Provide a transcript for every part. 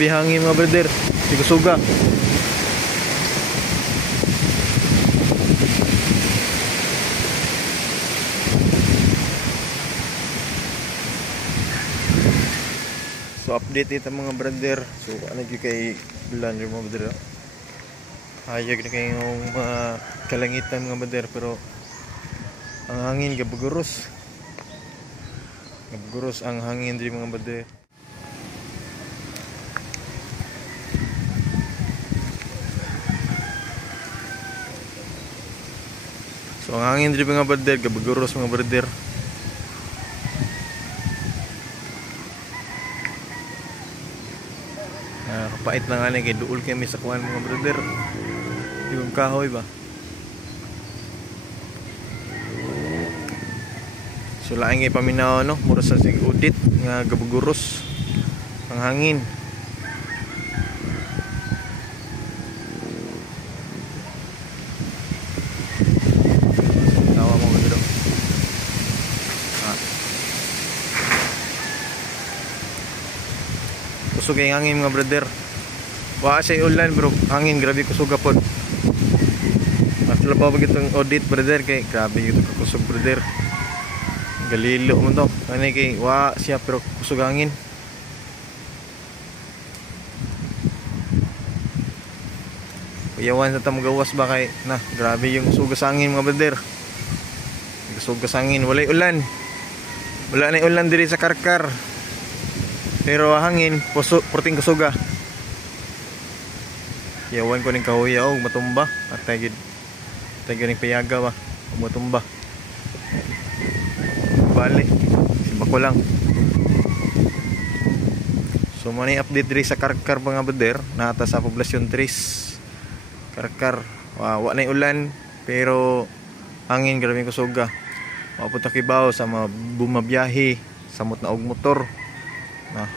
Bihangin mga brother, di kusuga. So update ito mga brother. So ano yung kay bulan yung mga brother. Hayag na kayong mga kalangitan mga brother, pero ang hangin gabuguros. Gabuguros ang hangin din mga brother. So ang hangin din mga brother, gabuguros mga brother. Kapait na nga kay duol kami sa kuwan mga brother. Yung kahoy ba? So laing ngay paminaw no, mura sa sig udit nga gabuguros ang hangin. Tawa mo dito. Kusog ang hangin mga brother. Wa say ulan bro, hangin grabe kusog pod. Mas labaw gitong audit brother kay grabe gito ka kusog brother. Galilo mo to. Ano kay wa siya pero kusog hangin. Kuyawan sa tamo gawas ba kay na grabe yung sugas hangin mga brother. Sugas hangin, walay ulan. Wala na ulan diri sa Karkar. Pero hangin puso porting kusuga. Yawan ko ning kahoy og matumba at tagid ning payaga ba matumba. Bali simba ko lang. So mo ni update diri sa Karkar mga brother, nata sa poblasyon 3 Karkar. Wa na ulan pero hangin grabe kusuga. Wa puta kibaw sa bumabiyahe samot na og motor. Na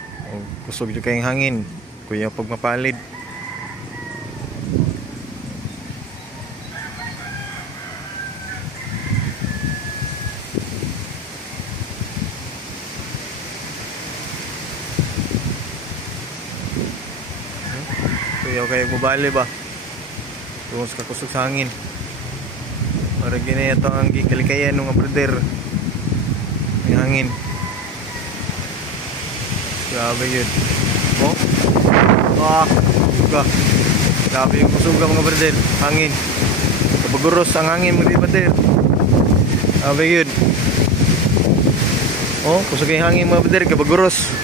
kusog jud kay hangin kuya pag mapalid. Kuya kayo mabali ba tungos ka kusog sa hangin. Para gini ito ang gikalikayan ng mga brother yung hangin. Grabe yun. Oh? Suga. Grabe yung kusuga mga brother. Hangin. Kabaguros ang hangin mga brother. Grabe yun. Oh, kusugay hangin mga brother. Kabaguros.